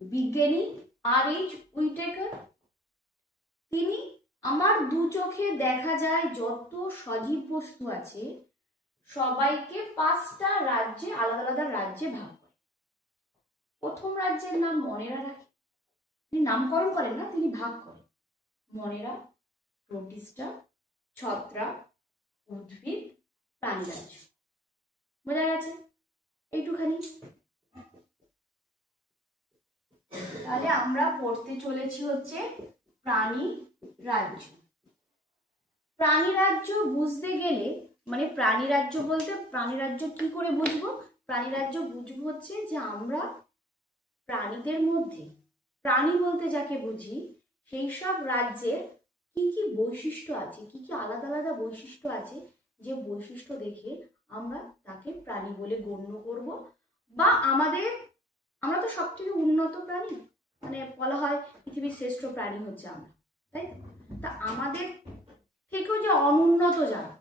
বিজ্ঞানী R.H. উইটেকার। তিনি আমার দু চোখে দেখা যায় যত সজীব বস্তু আছে সবাইকে 5টা রাজ্যে, আলাদা আলাদা রাজ্যে ভাগ করে। প্রথম রাজ্যের নাম মনেরা রাখে। তিনি নামকরণ করেন না, তিনি ভাগ করেন। মনেরা, প্রোটিস্টা, ছত্রাক, উদ্ভিদ, প্রাণীরাজ্য। বোঝা গেছে এইটুখানি? তাহলে আমরা পড়তে চলেছি হচ্ছে প্রাণী রাজ্য। প্রাণী রাজ্য বুঝতে গেলে, মানে প্রাণী রাজ্য বলতে প্রাণী রাজ্য কি করে বুঝবো? প্রাণী রাজ্য বুঝবো হচ্ছে যে আমরা প্রাণীদের মধ্যে, প্রাণী বলতে যাকে বুঝি, সেই সব রাজ্যের কি কি বৈশিষ্ট্য আছে, কি কি আলাদা আলাদা বৈশিষ্ট্য আছে, যে বৈশিষ্ট্য দেখে আমরা তাকে প্রাণী বলে গণ্য করব। বা আমরা তো সব থেকে উন্নত প্রাণী, মানে বলা হয় পৃথিবীর শ্রেষ্ঠ প্রাণী হচ্ছে আমরা, তাই তো? তা আমাদের থেকেও যে অনুন্নত যারা,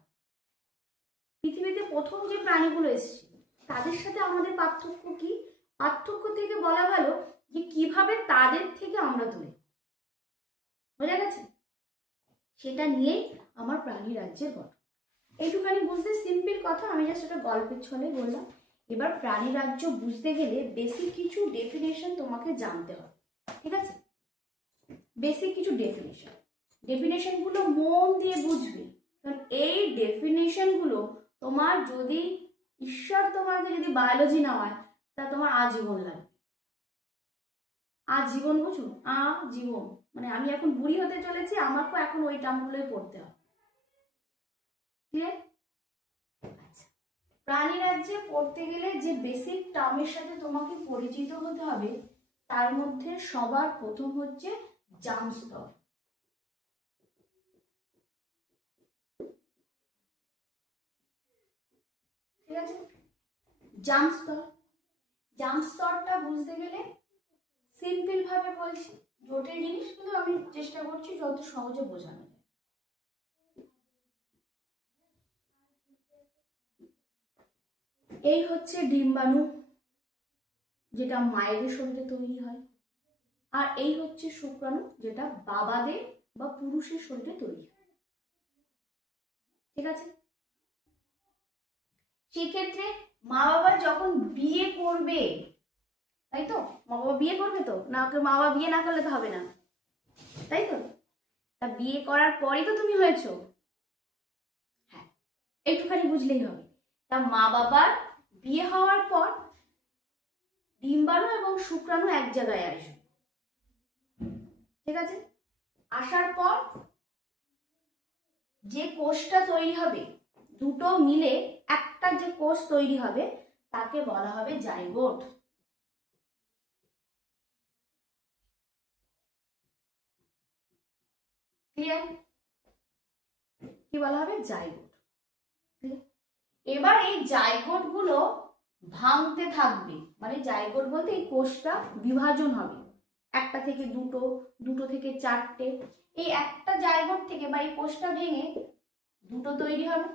পৃথিবীতে প্রথম যে প্রাণীগুলো এসেছে তাদের সাথে আমাদের পার্থক্য কি? পার্থক্য থেকে বলা গেল যে কিভাবে তাদের থেকে আমরা তৈরি। বোঝা গেছে? সেটা নিয়েই আমার প্রাণী রাজ্যের গঠন। এইটুখানি বুঝতে সিম্পল কথা, আমি জাস্ট একটা গল্পের ছলে বললাম। এবার প্রাণী রাজ্য বুঝতে গেলে বেসিক কিছু ডেফিনেশন তোমাকে জানতে হবে, ঠিক আছে? বেসিক কিছু ডেফিনেশনগুলো মন দিয়ে বুঝবে, কারণ এই ডেফিনেশনগুলো তোমার যদি ঈশ্বর তোমাকে যদি বায়োলজি নেওয়ায় তা তোমার আজীবন লাগবে। আজীবন, বুঝো? আজীবন মানে আমি এখন বুড়ি হতে চলেছি, আমাকেও এখন ওই টার্মগুলোই পড়তে হবে। ক্লিয়ার? আচ্ছা, প্রাণী রাজ্যে পড়তে গেলে যে বেসিক টার্মের সাথে তোমাকে পরিচিত হতে হবে তার মধ্যে সবার প্রথম হচ্ছে জার্ম স্তর। ঠিক আছে? জার্ম স্তর, জার্ম স্তরটা বুঝতে গেলে সিম্পল ভাবে বলছি, জটিল জিনিস কিন্তু আমি চেষ্টা করছি যত সহজে বোঝানো যায়। এই হচ্ছে ডিম্বাণু, যেটা মায়েদের শরীরে তৈরি হয়। আর এই হচ্ছে শুক্রাণু, যেটা বাবাদের বা পুরুষের শরীরে তৈরি হয়। ঠিক আছে? সেক্ষেত্রে মা বাবা যখন বিয়ে করবে, তাই তো? মা বাবা বিয়ে করবে তো, না ওকে মা বাবা বিয়ে না করলে তো হবে না, তাই তো? তা বিয়ে করার পরই তো তুমি হয়েছো। হ্যাঁ, একটুখানি বুঝলেই হবে। তা মা বাবার বিয়ে হওয়ার পর ডিম্বাণু এবং শুক্রাণু এক জায়গায় আসবে। ঠিক আছে? আসার পর যে কোষটা তৈরি হবে, দুটো মিলে একটা যে কোষ তৈরি হবে তাকে বলা হবে জাইগোট। ক্লিয়ার? কি বলা হবে? জাইগোট। এবার এই জাইগোট গুলো ভাঙতে থাকবে, মানে জাইগোট বলতে এই কোষটা বিভাজন হবে, একটা থেকে দুটো, দুটো থেকে চারটে। এই একটা জাইগোট থেকে বা এই কোষটা ভেঙে দুটো তৈরি হবে,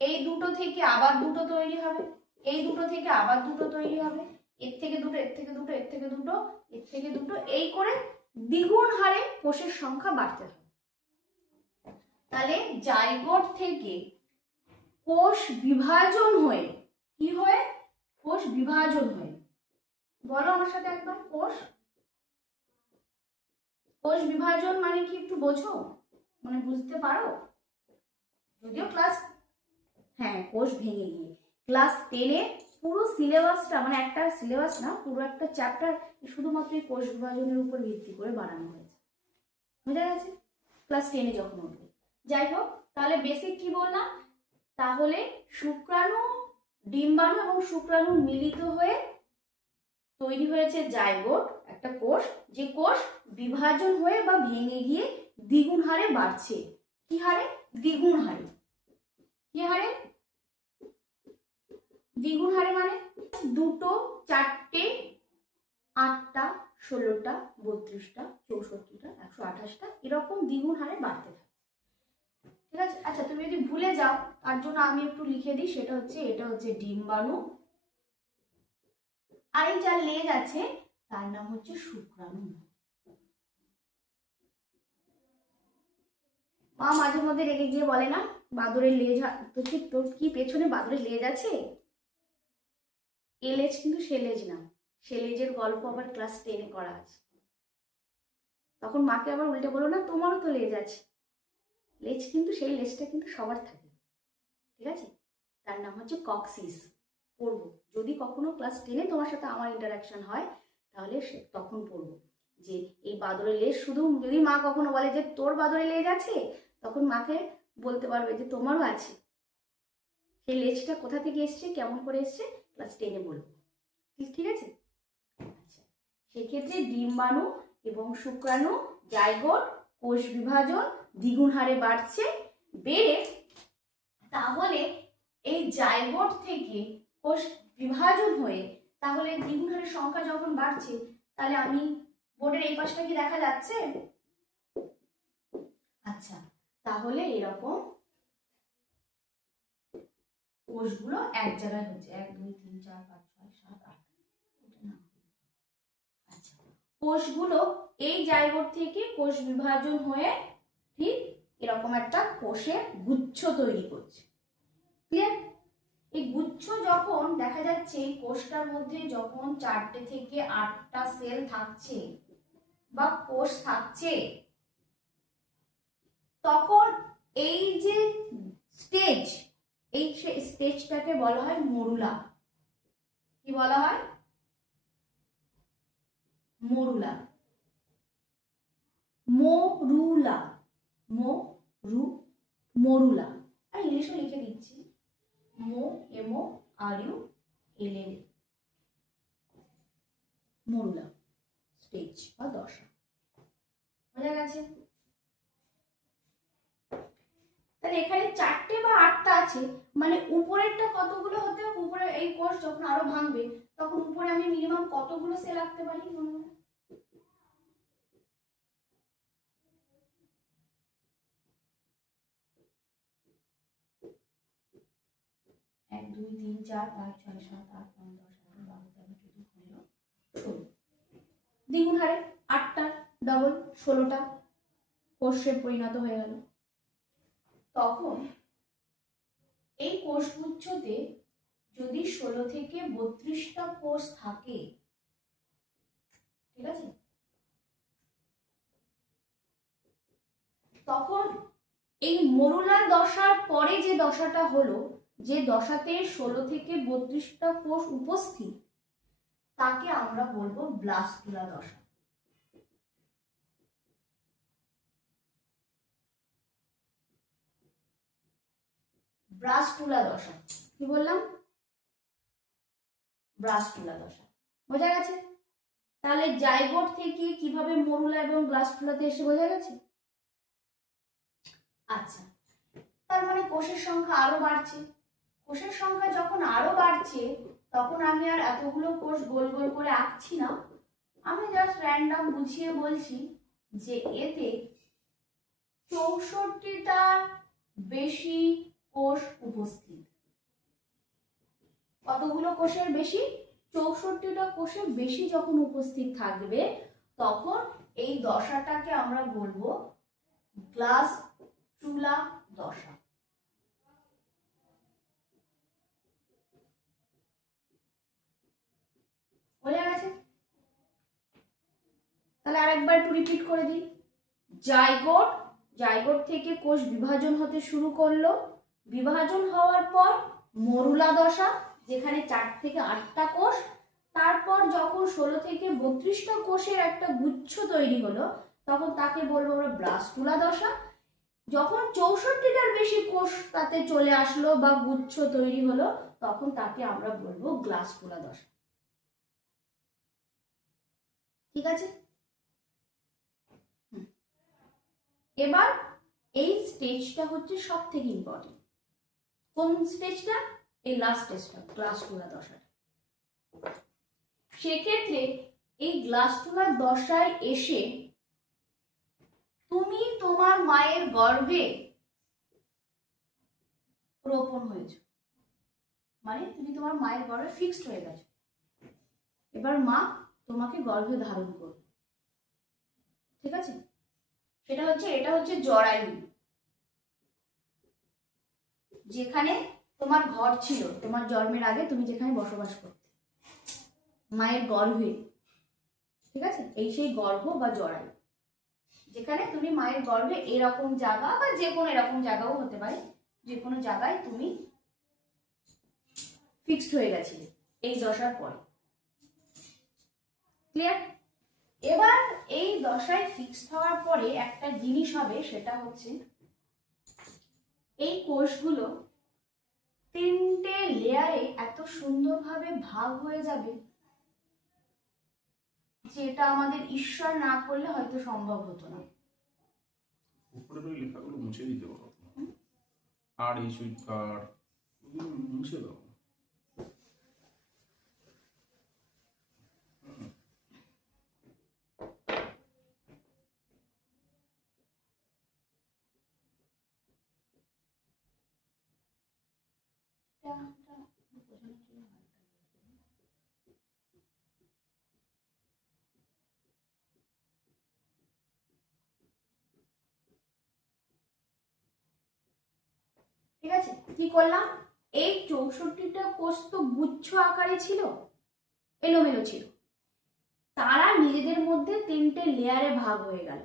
এই দুটো থেকে আবার দুটো তৈরি হবে, এই দুটো থেকে আবার দুটো তৈরি হবে, এর থেকে দুটো, এর থেকে দুটো, এর থেকে দুটো, এর থেকে দুটো, এই করে দ্বিগুণ হারে কোষের সংখ্যা বাড়তে হবে। তাহলে জাইগোট থেকে কোষ বিভাজন হয়ে, কি হয়ে? কোষ বিভাজন হয়ে, বলো আমার সাথে একবার, কোষ বিভাজন মানে কি একটু বোঝো, মানে বুঝতে পারো? যদিও ক্লাস, হ্যাঁ, কোষ ভেঙে গিয়ে ক্লাস 10-এ পুরো সিলেবাসটা, মানে একটা সিলেবাস না, পুরো একটা চ্যাপ্টার শুধুমাত্র এই কোষ বিভাজনের উপর ভিত্তি করে বানানো হয়েছে। বুঝা গেছে? ক্লাস 10-এ যখন উঠবে। যাই হোক, তাহলে বেসিক কি বললাম? তাহলে শুক্রাণু, ডিম্বাণু এবং শুক্রাণু মিলিত হয়ে তৈরি হয়েছে জাইগোট, একটা কোষ, যে কোষ বিভাজন হয়ে বা ভেঙে গিয়ে দ্বিগুণ হারে বাড়ছে। কি হারে? দ্বিগুণ হারে। কি হারে? দ্বিগুণ হারে মানে দুটো, চারটে, 8টা, 16টা, 32টা, 64টা, 128টা, এরকম দ্বিগুণ হারে বাড়তে থাকে। ঠিক আছে? আচ্ছা, তুমি যদি ভুলে যাও তার জন্য আমি একটু লিখে দিই, সেটা হচ্ছে, এটা হচ্ছে ডিম্বাণু, আর এই যার লেজ আছে তার নাম হচ্ছে শুক্রাণু। মা মাঝে মধ্যে রেগে গিয়ে বলে না, বাদুড়ের লেজ, তোর কি পেছনে বাদুড়ের লেজ আছে? এ লেজ কিন্তু সে লেজ না, সে লেজের গল্প আবার ক্লাস 10-এ করা আছে। তখন মাকে আবার উল্টে বলো না, তোমারও তো লেজ আছে। লেজ কিন্তু সেই লেজটা কিন্তু সবার থাকে, ঠিক আছে? তার নাম হচ্ছে কক্সিস। পড়বো যদি কখনো ক্লাস 10-এ তোমার সাথে আমার ইন্টারাকশন হয়, তাহলে তখন পড়বো যে এই বাদরের লেজ। শুধু যদি মা কখনো বলে যে তোর বাদরের লেজ আছে, তখন মাকে বলতে পারবে যে তোমারও আছে। সেই লেজটা কোথা থেকে এসছে, কেমন করে এসছে, ক্লাস 10-এ বলবো, ঠিক আছে? আচ্ছা, সেক্ষেত্রে ডিম্বাণু এবং শুক্রাণু, জাইগোট, কোষ বিভাজন দ্বিগুণ হারে বাড়ছে, বেড়ে তাহলে এই জাইগোট থেকে কোষ বিভাজন হয়ে তাহলে দ্বিগুণ হারে সংখ্যা যখন বাড়ছে, তাহলে আমি বোর্ডের এই পাশটা কি দেখা যাচ্ছে? আচ্ছা, তাহলে এরকম কোষগুলো এক জায়গায় হচ্ছে, 1 2 3 4 5 6 7 8। আচ্ছা, কোষগুলো এই জাইগোট থেকে কোষ বিভাজন হয়ে ঠিক এরকম একটা কোষের গুচ্ছ তৈরি করছে। ক্লিয়ার? এই গুচ্ছ যখন দেখা যাচ্ছে, কোষটার মধ্যে যখন 4টে থেকে 8টা সেল থাকছে বা কোষ থাকছে, তখন এই যে স্টেজ, এই স্টেজটাকে বলা হয় মরুলা। কি বলা হয়? মরুলা। Morula, morula. আমি ইংলিশে লিখে দিচ্ছি, MORULA, মরুলা স্টেজ বা দশা। বোঝা গেছে? তাহলে এখানে 4টে বা 8টা আছে, মানে উপরেরটা কতগুলো হতে হবে? উপরে এই কোষ যখন আরো ভাঙবে, তখন উপরে আমি মিনিমাম কতগুলো সেল রাখতে পারি? 1 2 3 4 5 6 7 8 9 10 11 12 13 14 15 16। দ্বিগুণ হারে 8টা ডবল 16টা কোষে পরিণত হয়ে গেল। তখন এই কোষগুচ্ছতে যদি 16 থেকে 32টা কোষ থাকে, ঠিক আছে, তখন এই মরুলা দশার পরে যে দশাটা হলো, যে দশাতে 16 থেকে 32টা কোষ উপস্থিত, তাকে আমরা বলবো ব্লাস্টুলা দশা। ব্লাস্টুলা দশা। কি বললাম? ব্লাস্টুলা দশা। বোঝা গেছে? তাহলে জাইগোট থেকে কিভাবে মরুলা এবং ব্লাস্টুলাতে এসে, বোঝা গেছে? আচ্ছা, তার মানে কোষের সংখ্যা আরো বাড়ছে। কোষের সংখ্যা যখন আরো বাড়ছে, তখন আমি আর এতগুলো কোষ গোল গোল করে আঁকছি না, আমি জাস্ট র্যান্ডম বুঝিয়ে বলছি যে এতে 64টা বেশি কোষ উপস্থিত। কতগুলো কোষের বেশি? 64টা কোষের বেশি যখন উপস্থিত থাকবে, তখন এই দশাটাকে আমরা বলবো ব্লাস্টুলা দশা। বোঝা গেছে? তাহলে আরেকবার একটু রিপিট করে দিই। জাইগোট থেকে কোষ বিভাজন হতে শুরু করলো, বিভাজন হওয়ার পর মরুলা দশা, যেখানে 4 থেকে 8টা কোষ, তারপর যখন 16 থেকে 32টা কোষের একটা গুচ্ছ তৈরি হলো, তখন তাকে বলবো আমরা ব্লাস্টুলা দশা। যখন 64টার বেশি কোষ তাতে চলে আসলো বা গুচ্ছ তৈরি হলো, তখন তাকে আমরা বলবো গ্লাস্টুলা দশা। ঠিক আছে? এবার এই স্টেজটা হচ্ছে সব থেকে ইম্পর্টেন্ট। কোন স্টেজটা? এই লাস্ট স্টেজটা, গ্লাস্টুলা দশাটা। সেক্ষেত্রে এই গ্লাস্টুলা দশায় এসে তুমি তোমার মায়ের গর্ভে রোপণ হয়েছ, মানে তুমি তোমার মায়ের গর্ভে ফিক্সড হয়ে গেছো। এবার মা তোমাকে গর্ভে ধারণ করবে। ঠিক আছে, এটা হচ্ছে জরায়ু, যেখানে তোমার ঘর ছিল, তোমার জন্মের আগে তুমি যেখানে বসবাস করতে, মায়ের গর্ভে। ঠিক আছে, এই সেই গর্ভ বা জরায়ু, যেখানে তুমি মায়ের গর্ভে এরকম জায়গা বা যে কোনো এরকম জায়গাও হতে পারে, যে কোনো জায়গায় তুমি ফিক্সড হয়ে গেছিলে এই দশার পরে। ক্লিয়ার? এবার এই দশায় ফিক্সড হওয়ার পরে একটা জিনিস হবে, সেটা হচ্ছে এই কোষগুলো 3টে লেয়ারে এত সুন্দরভাবে ভাগ হয়ে যাবে যে এটা আমাদের ঈশ্বর না করলে হয়তো সম্ভব হতো না। উপরের ওই লেখাগুলো মুছে দিতে পারো, আর এই সুইট কার্ড মুছে দাও। ঠিক আছে, কি করলাম, এই 64টা কোষ তো গুচ্ছ আকারে ছিল, এলোমেলো ছিল, তারা নিজেদের মধ্যে 3টে লেয়ারে ভাগ হয়ে গেল।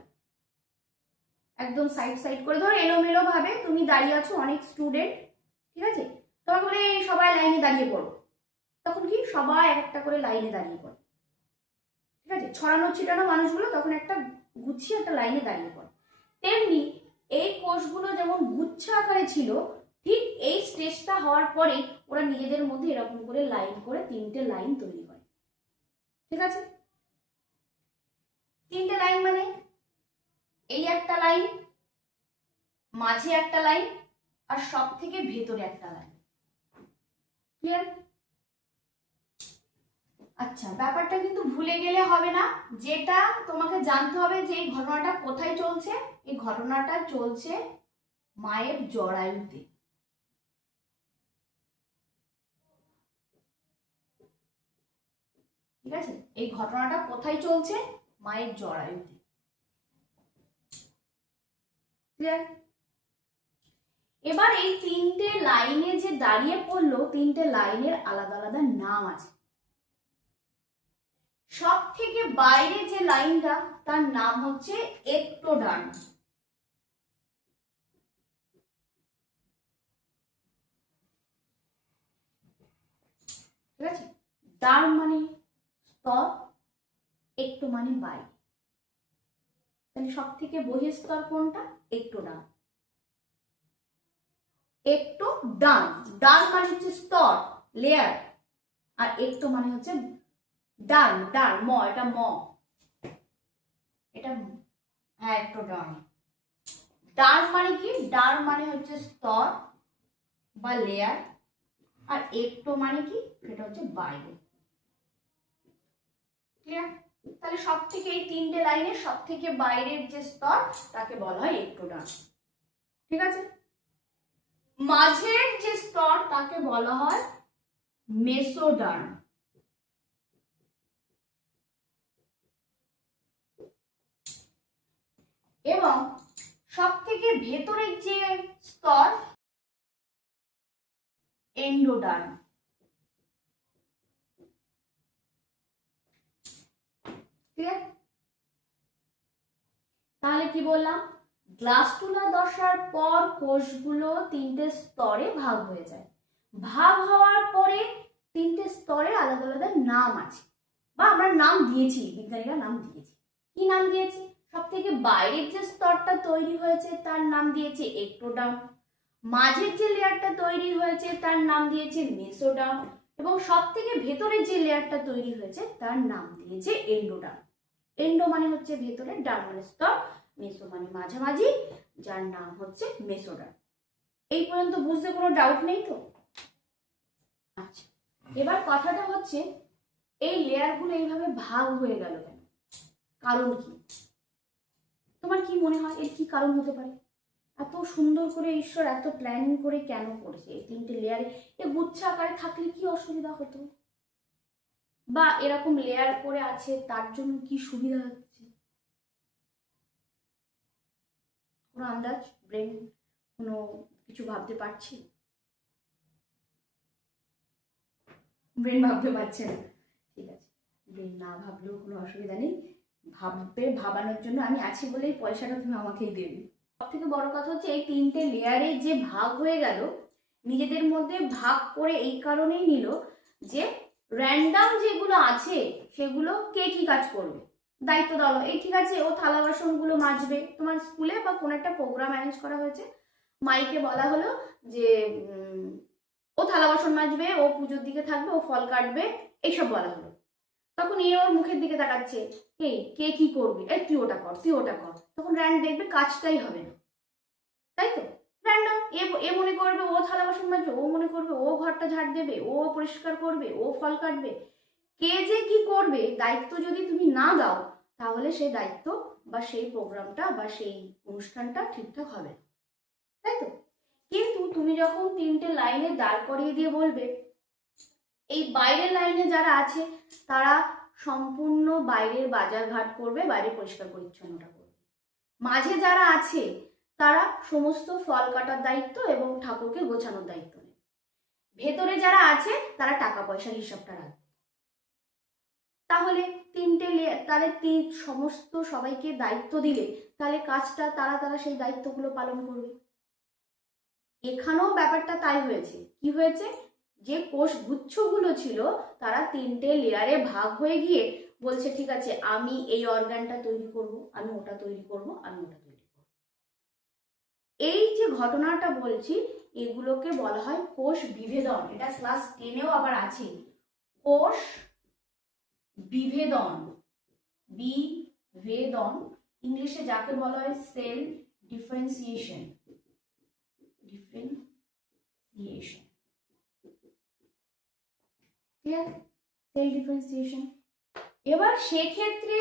একদম সাইড সাইড করে, ধরো এলোমেলো ভাবে তুমি দাঁড়িয়ে আছো, অনেক স্টুডেন্ট, ঠিক আছে, তোমাকে বলে সবাই লাইনে দাঁড়িয়ে পড়ো, তখন কি সবাই একটা করে লাইনে দাঁড়িয়ে পড়ে। ঠিক আছে, ছড়ানো ছিটানো মানুষগুলো তখন একটা গুছিয়ে একটা লাইনে দাঁড়িয়ে পড়ে। তেমনি এই কোষগুলো যেমন গুচ্ছ আকারে ছিল, ঠিক এই স্টেজটা হওয়ার পরে ওরা নিজেদের মধ্যে এরকম করে লাইন করে 3টে লাইন তৈরি করে। ঠিক আছে, 3টে লাইন মানে এই একটা লাইন, মাঝে একটা লাইন, আর সব থেকে ভেতরে একটা লাইন। ক্লিয়ার? আচ্ছা, ব্যাপারটা কিন্তু ভুলে গেলে হবে না, যেটা তোমাকে জানতে হবে যে এই ঘটনাটা কোথায় চলছে। এই ঘটনাটা চলছে মায়ের জরায়ুতে। ঠিক আছে, এই ঘটনাটা কোথায় চলছে, মায়ের জরায়ুতে। ক্লিয়ার? এবার এই 3টে লাইনে যে দাঁড়িয়ে পড়লো, 3টে লাইনের আলাদা আলাদা নাম আছে। সব থেকে বাইরে যে লাইনটা, তার নাম হচ্ছে এক্টোডার্ম। ঠিক আছে, ডার্ম মানে স্তর, একটো মানে বাইরে, তাহলে সব থেকে বহিঃস্তর কোনটা, এক্টোডার্ম। এক্টোডার্ম, ডার্ম মানে হচ্ছে স্তর, লেয়ার, আর একটো মানে হচ্ছে ডার্ম, ডার্ম ম, এটা ম, এটা হ্যাঁ এক্টোডার্ম। ডার্ম মানে কি, ডার্ম মানে হচ্ছে স্তর বা লেয়ার, আর একটো মানে কি, এটা হচ্ছে বাইরে। ক্লিয়ার? তাহলে সব থেকে এই 3টে লাইনের সব থেকে বাইরের যে স্তর তাকে বলা হয় এক্টোডার্ম। ঠিক আছে, মাঝের যে স্তর তাকে বলা হয় মেসোডার্ম। এবং সব থেকে ভেতরের যে স্তর এন্ডোডার্ম। ক্লিয়ার? তাহলে কি বললাম, গ্লাস্টুলা দশার পর কোষগুলো 3টে স্তরে ভাগ হয়ে যায়। ভাগ হওয়ার পরে 3টে স্তরে আলাদা আলাদা নাম আছে, বা আমরা নাম দিয়েছি, বিজ্ঞানীরা নাম দিয়েছি। কি নাম দিয়েছি, সব থেকে বাইরের যে স্তরটা তৈরি হয়েছে তার নাম দিয়েছে এক্টোডার্ম, মাঝের যে লেয়ারটা তৈরি হয়েছে তার নাম দিয়েছে মেসোডার্ম, এবং সব থেকে ভেতরের যে লেয়ারটা তৈরি হয়েছে তার নাম দিয়েছে এন্ডোডার্ম। এন্ডো মানে হচ্ছে ভেতরে, ডার্ম মানে স্তর, মেসো মানে মাঝামাঝি, যার নাম হচ্ছে মেসোডার্ম। এই পর্যন্ত বুঝতে কোনো ডাউট নেই তো? আচ্ছা, এবার কথাটা হচ্ছে এই লেয়ারগুলো এইভাবে ভাগ হয়ে গেল কেন, কারণ কি? তোমার কি মনে হয় এর কি কারণ হতে পারে? এত সুন্দর করে ঈশ্বর এত প্ল্যানিং করে কেন করেছে এই 3টে লেয়ারে? এ গুচ্ছ আকারে থাকলে কি অসুবিধা হতো? বা এরকম লেয়ার করে আছে, তার জন্য কি সুবিধা হচ্ছে? কোনো আন্দাজ? ব্রেন কোনো কিছু ভাবতে পারছি? ব্রেন ভাবতে পারছে না, ঠিক আছে, ব্রেন না ভাবলেও কোনো অসুবিধা নেই। ভাবানোর জন্য আমি আছি বলেই পয়সাটা তুমি আমাকেই দেবে। সব থেকে বড় কথা হচ্ছে এই 3টে লেয়ারে যে ভাগ হয়ে গেল, নিজেদের মধ্যে ভাগ করে এই কারণেই নিল যে র্যান্ডাম যেগুলো আছে সেগুলো কে কি কাজ করবে, দায়িত্ব দেওয়া হলো। এই ঠিক আছে, ও থালা বাসনগুলো মাজবে, তোমার স্কুলে বা কোনো একটা প্রোগ্রাম অ্যারেঞ্জ করা হয়েছে, মাইকে বলা হলো যে ও থালা বাসন মাজবে, ও পুজোর দিকে থাকবে, ও ফল কাটবে, এইসব বলা হলো। তখন এ ওর মুখের দিকে তাকাচ্ছে, এই কে কি করবে, এই তুই ওটা কর, তুই ওটা কর। তখন র্যান্ড দেখবে কাজটাই হবে না, তাই তো? র্যান্ডম এ মনে করবে ও থালা বাসন মাজবে, ও মনে করবে ও ঘরটা ঝাড় দেবে, ও পরিষ্কার করবে, ও ফল কাটবে। কে যে কি করবে দায়িত্ব যদি তুমি না দাও, তাহলে সেই দায়িত্ব বা সেই প্রোগ্রামটা বা সেই অনুষ্ঠানটা ঠিকঠাক হবে না, তাই তো? কিন্তু তুমি যখন 3টে লাইনে দাঁড় করিয়ে দিয়ে বলবে এই বাইরের লাইনে যারা আছে তারা সম্পূর্ণ বাইরের বাজারঘাট করবে, বাইরে পরিষ্কার পরিচ্ছন্নতা করবে, মাঝে যারা আছে তারা সমস্ত ফল কাটার দায়িত্ব এবং ঠাকুরকে গোছানোর দায়িত্ব নেবে, ভেতরে যারা আছে তারা টাকা পয়সার হিসাবটা রাখবে। তাহলে 3টে তাহলে সমস্ত সবাইকে দায়িত্ব দিলে তাহলে কাজটা তারা তারা সেই দায়িত্বগুলো পালন করবে। এখানেও ব্যাপারটা তাই হয়েছে। কি হয়েছে? যে কোষ গুচ্ছগুলো ছিল তারা 3টে লেয়ারে ভাগ হয়ে গিয়ে বলছে ঠিক আছে আমি এই অর্গানটা তৈরি করব, আমি ওটা তৈরি করব, আমি ওটা তৈরি করব। এই যে ঘটনাটা বলছি এগুলোকে বলা হয় কোষ বিভেদন। এটা ক্লাস 10-এও আবার আছে, কোষ বিভেদন। বিভেদন ইংলিশে যাকে বলা হয় cell differentiation. Clear? Cell differentiation. এবার সেক্ষেত্রে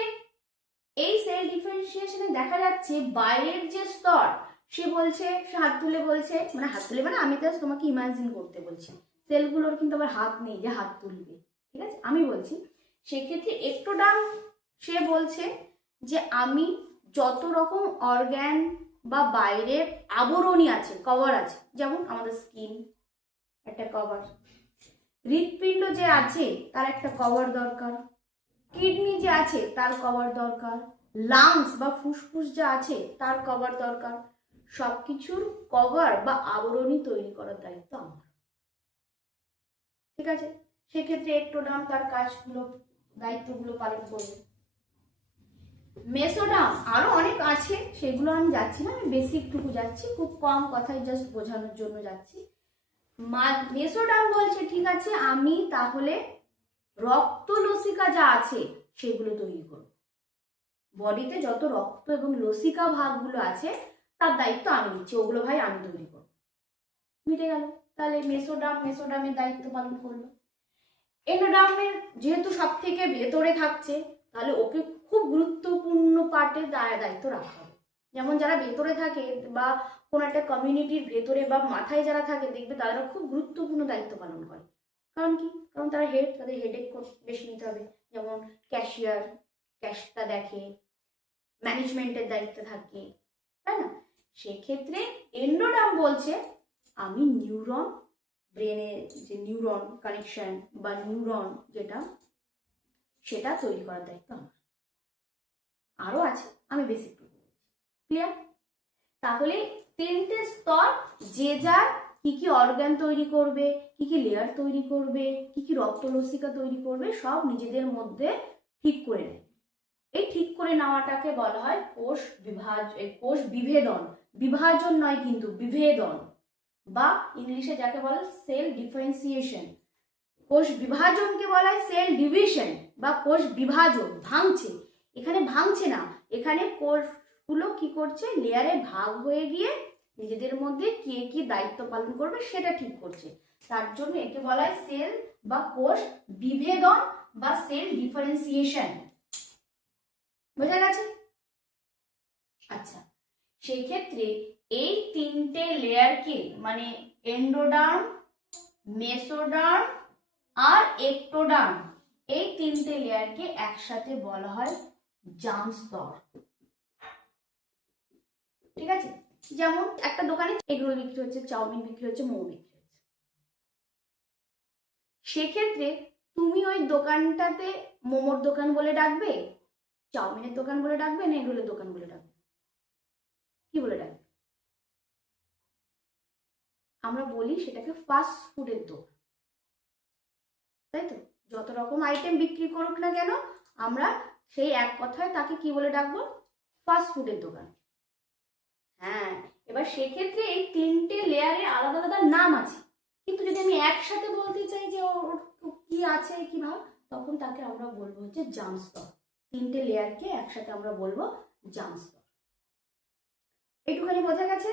এই সেল ডিফারেন্সিয়েশনে দেখা যাচ্ছে বাইরের যে স্তর, সে বলছে, সে হাত তুলে বলছে, মানে হাত তুলে মানে আমি জাস্ট তোমাকে ইমাজিন করতে বলছি, সেলগুলোর কিন্তু আবার হাত নেই যে হাত তুলবে, ঠিক আছে, আমি বলছি। সেক্ষেত্রে একটোডাম সে বলছে যে আমি যত রকম অর্গ্যান বা বাইরের আবরণী আছে, কভার আছে, যেমন আমাদের স্কিন একটা কভার, হৃৎপিণ্ড যে আছে তার একটা কভার দরকার, কিডনি যে আছে তার কভার দরকার, লাংস বা ফুসফুস যা আছে তার কভার দরকার। সবকিছুর কভার বা আবরণী তৈরি করার দায়িত্ব আমার, ঠিক আছে? সেক্ষেত্রে একটোডাম তার কাজগুলো দায়িত্বগুলো পালন করবে। মেসোডাম আরো অনেক আছে, সেগুলো আমি যাচ্ছি না, আমি বেসিকটুকু যাচ্ছি, খুব কম কথাই জাস্ট বোঝানোর জন্য যাচ্ছি। মেসোডাম বলছে ঠিক আছে আমি তাহলে রক্ত লসিকা যা আছে সেগুলো তৈরি করব, বডিতে যত রক্ত এবং লসিকা ভাগগুলো আছে তার দায়িত্ব আমি নিচ্ছি, ওগুলো ভাই আমি তৈরি করব। মিটে গেল। তাহলে মেসোডামের দায়িত্ব পালন করলো। এন্ডোডামের যেহেতু সব থেকে ভেতরে থাকছে, তাহলে ওকে খুব গুরুত্বপূর্ণ পার্টের দায়িত্ব রাখা হবে। যেমন যারা ভেতরে থাকে বা কোনো একটা কমিউনিটির ভেতরে বা মাথায় যারা থাকে দেখবে তারা খুব গুরুত্বপূর্ণ দায়িত্ব পালন করে। কারণ কি? কারণ তারা হেড, তাদের হেডেক বেশি নিতে হবে। যেমন ক্যাশিয়ার ক্যাশটা দেখে, ম্যানেজমেন্টের দায়িত্ব থাকে, তাই না? সেক্ষেত্রে এন্ডোডাম বলছে আমি নিউরন, ব্রেনে যে নিউরন কানেকশন বা নিউরন যেটা সেটা তৈরি করার দায়িত্ব আমার। আরো আছে, আমি বেসিক ক্লিয়ার? তাহলে 3টে স্তর, যে যার কি কি অর্গান তৈরি করবে, কি কি লেয়ার তৈরি করবে, কি কি রক্তলসিকা তৈরি করবে, সব নিজেদের মধ্যে ঠিক করে নেয়। এই ঠিক করে নেওয়াটাকে বলা হয় কোষ বিভেদন। বিভাজন নয় কিন্তু, বিভেদন, বা ইংলিশে যাকে বলে সেল ডিফারেন্সিয়েশন। কোষ বিভাজনকে বলা হয় সেল ডিভিশন বা কোষ বিভাজন। ভাঙছে, এখানে ভাঙছে না, এখানে কোষগুলো কি করছে, লেয়ারে ভাগ হয়ে গিয়ে নিজেদের মধ্যে কে কি দায়িত্ব পালন করবে সেটা ঠিক করছে। তার জন্য একে বলা হয় সেল বা কোষ বিভেদন বা সেল ডিফারেন্সিয়েশন। বোঝা গেছে? আচ্ছা, সেই ক্ষেত্রে এই 3টে লেয়ারকে মানে এন্ডোডার্ম, মেসোডার্ম আর একটোডার্ম, এই তিনটে লেয়ারকে একসাথে বলা হয় জার্ম স্তর। ঠিক আছে, যেমন একটা দোকানে এগরোল বিক্রি হচ্ছে, চাউমিন বিক্রি হচ্ছে, মোমো বিক্রি হচ্ছে, সেক্ষেত্রে তুমি ওই দোকানটাতে মোমোর দোকান বলে ডাকবে, চাউমিনের দোকান বলে ডাকবে, না এগরোলের দোকান বলে ডাকবে? কি বলে ডাকবে? আমরা বলি সেটাকে ফাস্ট ফুডের দোকান, তাই তো? যত রকম আইটেম বিক্রি করুক না কেন, আমরা সেই এক কথায় তাকে কি বলে ডাকবো? ফাস্ট ফুডের দোকান। হ্যাঁ, এবার সেক্ষেত্রে এই তিনটে লেয়ারে আলাদা আলাদা নাম আছে, কিন্তু যদি আমি একসাথে বলতে চাই যে ওর কি আছে কি ভাব, তখন তাকে আমরা বলবো হচ্ছে জার্ম স্তর। তিনটে লেয়ারকে একসাথে আমরা বলবো জার্ম স্তর। একটুখানি বোঝা গেছে?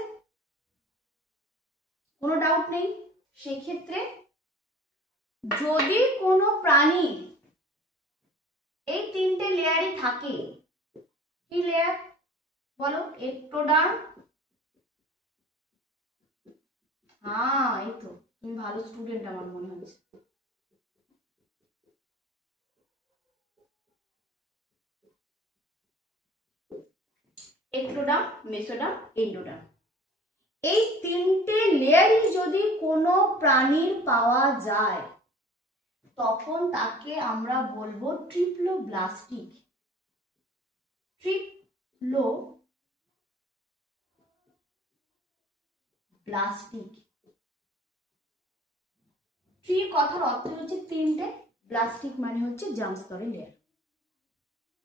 কোনো ডাউট নেই? সেক্ষেত্রে যদি কোনো প্রাণী এই তিনটে লেয়ারই থাকে, কি লেয়ার বলো? এক্টোডার্ম। হ্যাঁ, এই তো, তুমি ভালো স্টুডেন্ট আমার মনে হচ্ছে। এক্টোডার্ম, মেসোডার্ম, এন্ডোডার্ম, এই তিনটে লেয়ারই যদি কোনো প্রাণীর পাওয়া যায়, তখন তাকে আমরা বলবো ট্রিপ্লোব্লাস্টিক। ট্রিপ্লোব্লাস্টিক। ট্রি কথার অর্থ হচ্ছে তিনটে, প্লাস্টিক মানে হচ্ছে জার্ম স্তরের লেয়ার।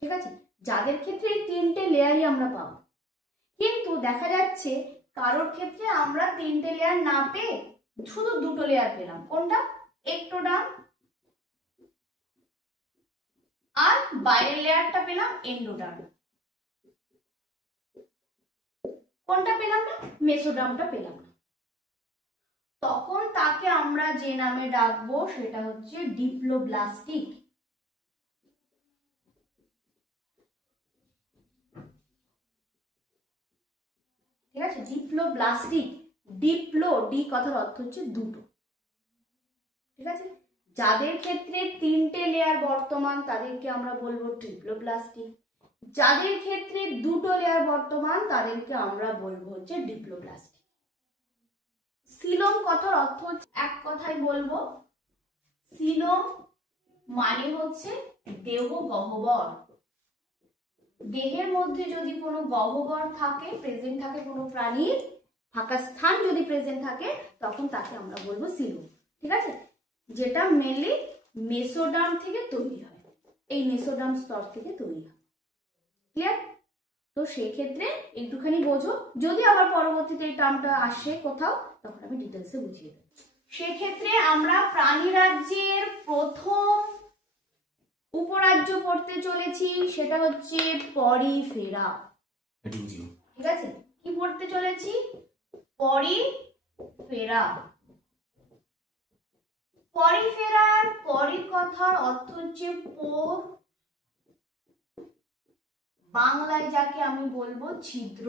ঠিক আছে, যাদের ক্ষেত্রে এই তিনটে লেয়ারই আমরা পাবো। কিন্তু দেখা যাচ্ছে কারোর ক্ষেত্রে আমরা তিনটে লেয়ার না পেয়ে শুধু দুটো লেয়ার পেলাম। কোনটা? এক্টোডার্ম, আর বাইরের লেয়ারটা পেলাম এন্ডোডার্ম। কোনটা পেলাম না? মেসোডার্মটা পেলাম না। তখন তাকে আমরা যে নামে ডাকবো সেটা হচ্ছে ডিপ্লোব্লাস্টিক। ঠিক আছে, ডিপ্লোব্লাস্টিক। ডিপ্লো, ডি কথার অর্থ হচ্ছে দুটো। ঠিক আছে, যাদের ক্ষেত্রে তিনটে লেয়ার বর্তমান তাদেরকে আমরা বলবো ট্রিপ্লোব্লাস্টিক, যাদের ক্ষেত্রে দুটো লেয়ার বর্তমান তাদেরকে আমরা বলবো হচ্ছে ডিপ্লোব্লাস্টিক। সিলোম কথার অর্থ হচ্ছে, এক কথায় বলবো, সিলোম মানে হচ্ছে দেহ গহ্বর। দেহের মধ্যে যদি কোনো গহ্বর থাকে, প্রেজেন্ট থাকে, কোনো প্রাণীর ফাঁকা স্থান যদি প্রেজেন্ট থাকে, তখন তাকে আমরা বলবো সিলোম। ঠিক আছে, যেটা মেনলি মেসোডার্ম থেকে তৈরি হয়, এই মেসোডার্ম স্তর থেকে তৈরি হয়। ক্লিয়ার? তো সেই ক্ষেত্রে একটুখানি বোঝো, যদি আবার পরবর্তীতে এই টার্মটা আসে কোথাও, তখন আমি ডিটেলসে বুঝিয়ে দেব। সেক্ষেত্রে আমরা প্রাণী রাজ্যের প্রথম উপরাজ্য পড়তে চলেছি, সেটা হচ্ছে পরিফেরা। ঠিক আছে, কি পড়তে চলেছি? পরিফেরা। পরিফেরার পরি কথার অর্থ হচ্ছে পোর, বাংলায় যাকে আমি বলবো ছিদ্র।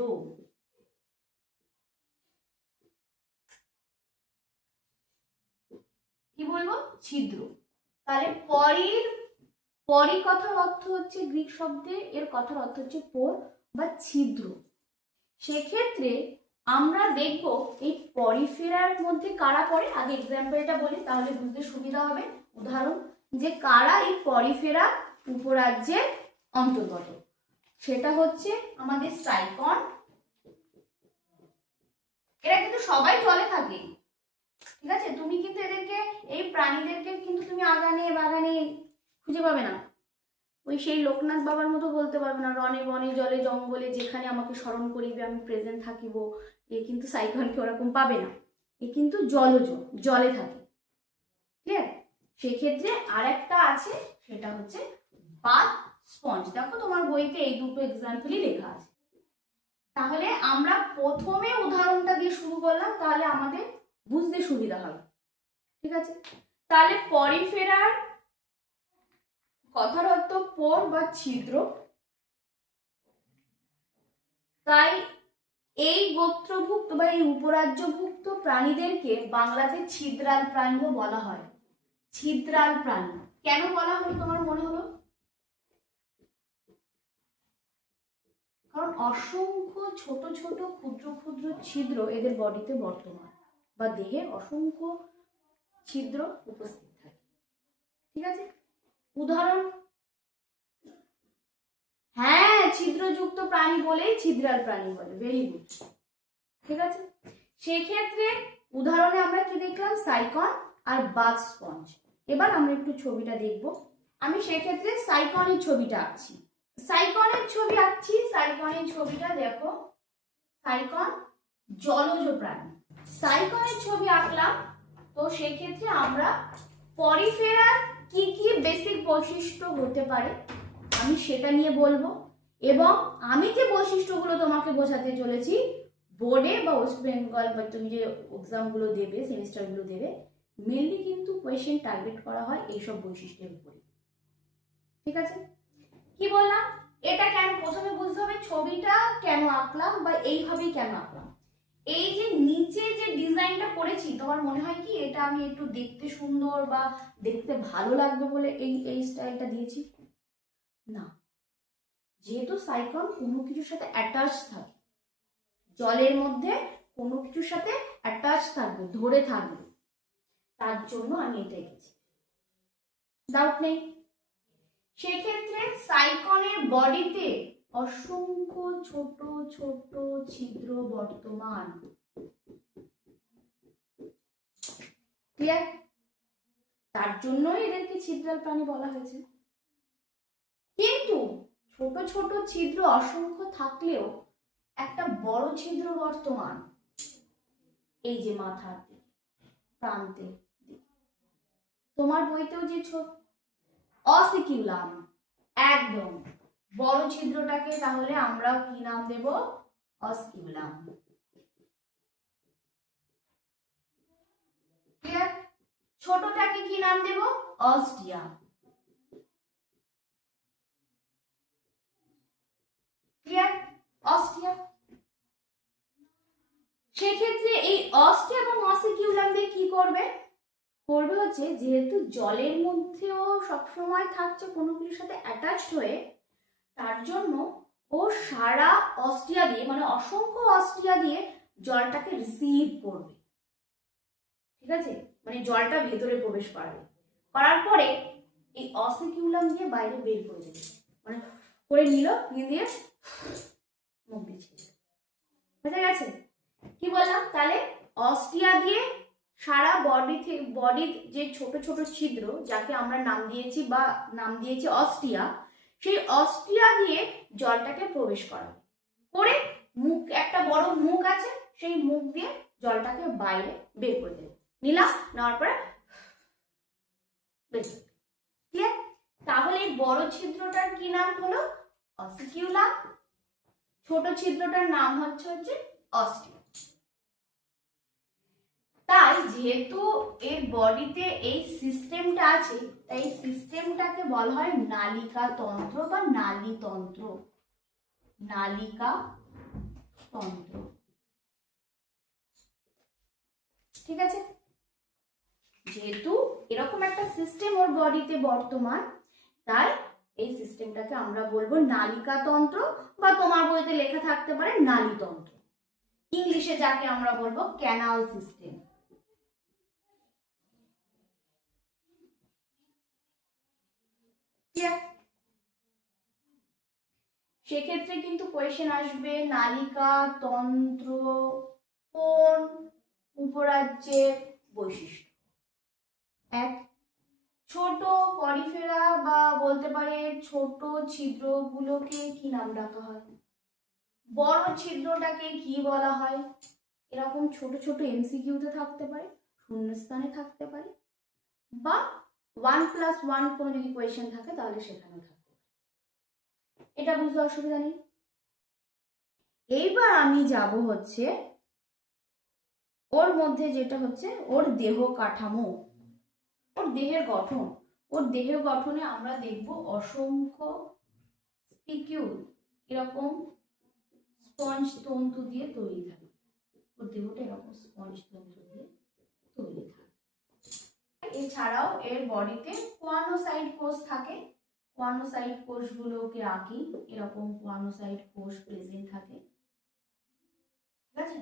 কি বলবো? ছিদ্র। তাহলে পরি কথার অর্থ হচ্ছে, গ্রিক শব্দে এর কথার অর্থ হচ্ছে পোর বা ছিদ্র। সেক্ষেত্রে আমরা দেখব এই পরিফেরার মধ্যে কারা পড়ে। আগে এক্সাম্পলটা বলি, তাহলে বুঝতে সুবিধা হবে। উদাহরণ, যে কারা এই পরিফেরা উপরাজ্যের অন্তর্গত, সেটা হচ্ছে আমাদের সাইকন। এরা কিন্তু সবাই জলে থাকে। ঠিক আছে, তুমি কিন্তু এদেরকে, এই প্রাণীদেরকে কিন্তু তুমি আগানে বাগানে খুঁজে পাবে না। ওই সেই লোকনাথ বাবার মতো বলতে পারবে না, রনে বনে জলে জঙ্গলে যেখানে আমাকে স্মরণ করিবে আমি প্রেজেন্ট থাকিব। এ কিন্তু সাইকনকে ওরকম পাবে না, এ কিন্তু জলজ, জলে থাকে। ক্লিয়ার? সেক্ষেত্রে আর একটা আছে, সেটা হচ্ছে বাথ স্পঞ্জ। দেখো তোমার বইতে এই দুটো এক্সাম্পলই লেখা আছে। তাহলে আমরা প্রথমে উদাহরণটা দিয়ে শুরু করলাম, তাহলে আমাদের বুঝতে সুবিধা হবে। ঠিক আছে, তাহলে পরিফেরার কথার অর্থ পোর বা ছিদ্র। তাই এই গোত্রভুক্ত বা এই উপরাজ্যভুক্ত প্রাণীদেরকে বাংলাতে ছিদ্রাল প্রাণীও বলা হয়। ছিদ্রাল প্রাণী। কেন বলা হলো তোমার মনে হলো? কারণ অসংখ্য ছোট ছোট ক্ষুদ্র ক্ষুদ্র ছিদ্র এদের বডিতে বর্তমান, বা দেহে অসংখ্য ছিদ্র উপস্থিত থাকে। ঠিক আছে, উদাহরণ, হ্যাঁ ছিদ্রযুক্ত প্রাণী বলেই ছিদ্রাল প্রাণী বলে, ভেরি গুড। ঠিক আছে, সেক্ষেত্রে উদাহরণে আমরা কি দেখলাম? সাইকন আর বাথ স্পঞ্জ। এবার আমরা একটু ছবিটা দেখব। আমি সেক্ষেত্রে সাইকনের ছবিটা আঁকছি। সাইকনের ছবি আঁকছি, সাইকনের ছবিটা দেখো। সাইকন জলজ প্রাণী, সাইকনের ছবি আঁকলাম। তো সেক্ষেত্রে আমরা পরিফেরার কি কি বেসিক বৈশিষ্ট্য হতে পারে আমি সেটা নিয়ে বলবো, এবং আমি যে বৈশিষ্ট্যগুলো তোমাকে বোঝাতে চলেছি বোর্ডে বা ওয়েস্ট বেঙ্গল বা তুমি যে এক্সামগুলো দেবে, সেমিস্টারগুলো দেবে, মেনলি কিন্তু কোয়েশ্চেন টার্গেট করা হয় এইসব বৈশিষ্ট্যের উপরে। ঠিক আছে, কি বললাম? এটা কেন প্রথমে বুঝতে হবে ছবিটা কেন আঁকলাম বা এইভাবেই কেন আঁকলাম। এই যে নিচে যে ডিজাইনটা করেছি, তোমার মনে হয় কি এটা আমি একটু দেখতে সুন্দর বা দেখতে ভালো লাগবে বলে এই স্টাইলটা দিয়েছি? না, যেহেতু সাইক্লোন কোনো কিছুর সাথে অ্যাটাচ থাকে, জলের মধ্যে কোনো কিছুর সাথে অ্যাটাচ থাকবে, ধরে থাকবে, তার জন্য আমি এটা এঁকেছি। ডাউট নেই? সেক্ষেত্রে সাইক্লোনের বডিতে অসংখ্য ছোট ছোট ছিদ্র বর্তমান। ক্লিয়ার? তার জন্যই এদেরকে ছিদ্রাল প্রাণী বলা হয়েছে। কিন্তু ছোট ছোট ছিদ্র অসংখ্য থাকলেও একটা বড় ছিদ্র বর্তমান এই যে মাথার দিকে, প্রান্তে দিকে। তোমার বইতেও যে অসিকিউলাম, একদম বড় ছিদ্রটাকে তাহলে আমরা কি নাম দেব? অসিকিউলাম। ক্লিয়ার? ছোটটাকে কি নাম দেব? অস্টিয়া। ক্লিয়ার? অস্টিয়া। সেক্ষেত্রে এই অস্টিয়া এবং অসিকিউলাম দিয়ে কি করবে? করবে হচ্ছে, যেহেতু জলের মধ্যেও সবসময় থাকছে কোনো কিছুর সাথে অ্যাটাচড হয়ে, তার জন্য ও সারা অস্টিয়া দিয়ে, মানে অসংখ্য অস্টিয়া দিয়ে জলটাকে রিসিভ করবে। ঠিক আছে, মানে জলটা ভেতরে প্রবেশ করবে, করার পরে এই অসিকিউলাম দিয়ে বাইরে বের করে দেবে, মানে করে নিল, নিয়ে দিয়ে মুখ দিচ্ছে। বুঝা গেছে কি বললাম? তাহলে অস্টিয়া দিয়ে সারা বডির যে ছোট ছোট ছিদ্র, যাকে আমরা নাম দিয়েছি বা নাম দিয়েছি অস্টিয়া, সেই অস্টিয়া দিয়ে জলটাকে প্রবেশ করাবে, করে মুখ, একটা বড় মুখ আছে, সেই মুখ দিয়ে জলটাকে বাইরে বের করে দেবে। নিলাম, নেওয়ার পরে ক্লিয়ার? তাহলে এই বড় ছিদ্রটার কি নাম হলো? অসিকিউলাম। ছোট ছিদ্রটার নাম হচ্ছে অস্টিয়া। তাই যেহেতু এর বডিতে এই সিস্টেমটা আছে, তাই এই সিস্টেমটাকে বলা হয় নালিকা তন্ত্র বা নালীতন্ত্র। নালিকা তন্ত্র। ঠিক আছে, যেহেতু এরকম একটা সিস্টেম ওর বডিতে বর্তমান, তাই এই সিস্টেমটাকে আমরা বলবো নালিকা তন্ত্র, বা তোমার বইতে লেখা থাকতে পারে নালীতন্ত্র, ইংলিশে যাকে আমরা বলবো ক্যানাল সিস্টেম। সেক্ষেত্রে কিন্তু কোয়েশ্চেন আসবে, নালিকা তন্ত্র কোন উপরাজ্যের বৈশিষ্ট্য? এক, ছোট পরিফেরা বা বলতে পারে ছোট ছিদ্রগুলোকে কি নাম ডাকা হয়? বড় ছিদ্রটাকে কি বলা হয়? এরকম ছোট ছোট এমসিকিউতে থাকতে পারে, শূন্যস্থানে থাকতে পারে, বা 1+1 কোনো যদি কোয়েশ্চেন থাকে তাহলে সেখানেও থাকতে পারে। এটা বুঝতে অসুবিধা নেই। এইবার আমি যাব হচ্ছে ওর মধ্যে যেটা হচ্ছে ওর দেহ কাঠামো, ওর দেহের গঠন। ওর দেহের গঠনে আমরা দেখব অসংখ্য স্পিকিউল, এরকম স্পঞ্জ তন্তু দিয়ে তৈরি থাকে। ওর দেহটা এরকম স্পঞ্জ তন্তু দিয়ে তৈরি থাকে। এছাড়াও এর বডিতে কোয়ানোসাইট কোষ থাকে। কোয়ানোসাইট কোষগুলোকে আঁকি, এরকম কোয়ানোসাইট কোষ প্রেজেন্ট থাকে, ঠিক আছে।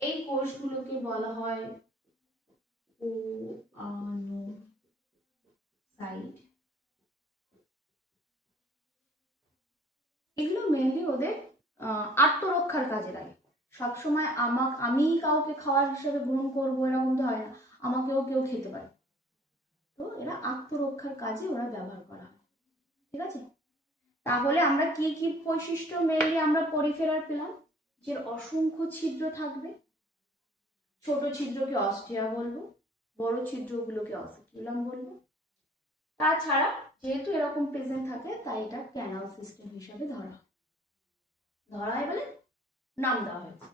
এই কোষগুলোকে বলা হয় কোয়ানোসাইট। এগুলো মেনলি ওদের আত্মরক্ষার কাজে লাগে। সবসময় আমি কাউকে খাওয়ার হিসেবে গ্রহণ করবো এরকম তো হয় না, আমাকেও কেউ খেতে পারে। তো এরা আত্মরক্ষার কাজে ওরা ব্যবহার করা হয়, ঠিক আছে। তাহলে আমরা কি কি বৈশিষ্ট্য মেনলি আমরা পরিফেরার পেলাম? যে অসংখ্য ছিদ্র থাকবে, ছোট ছিদ্রকে অস্টিয়া বলবো, বড় ছিদ্রগুলোকে অসিকুলাম বলবো। তাছাড়া যেহেতু এরকম প্রেজেন্ট থাকে তাই এটা ক্যানাল সিস্টেম হিসাবে ধরা হয় বলে নাম দেওয়া হয়েছে।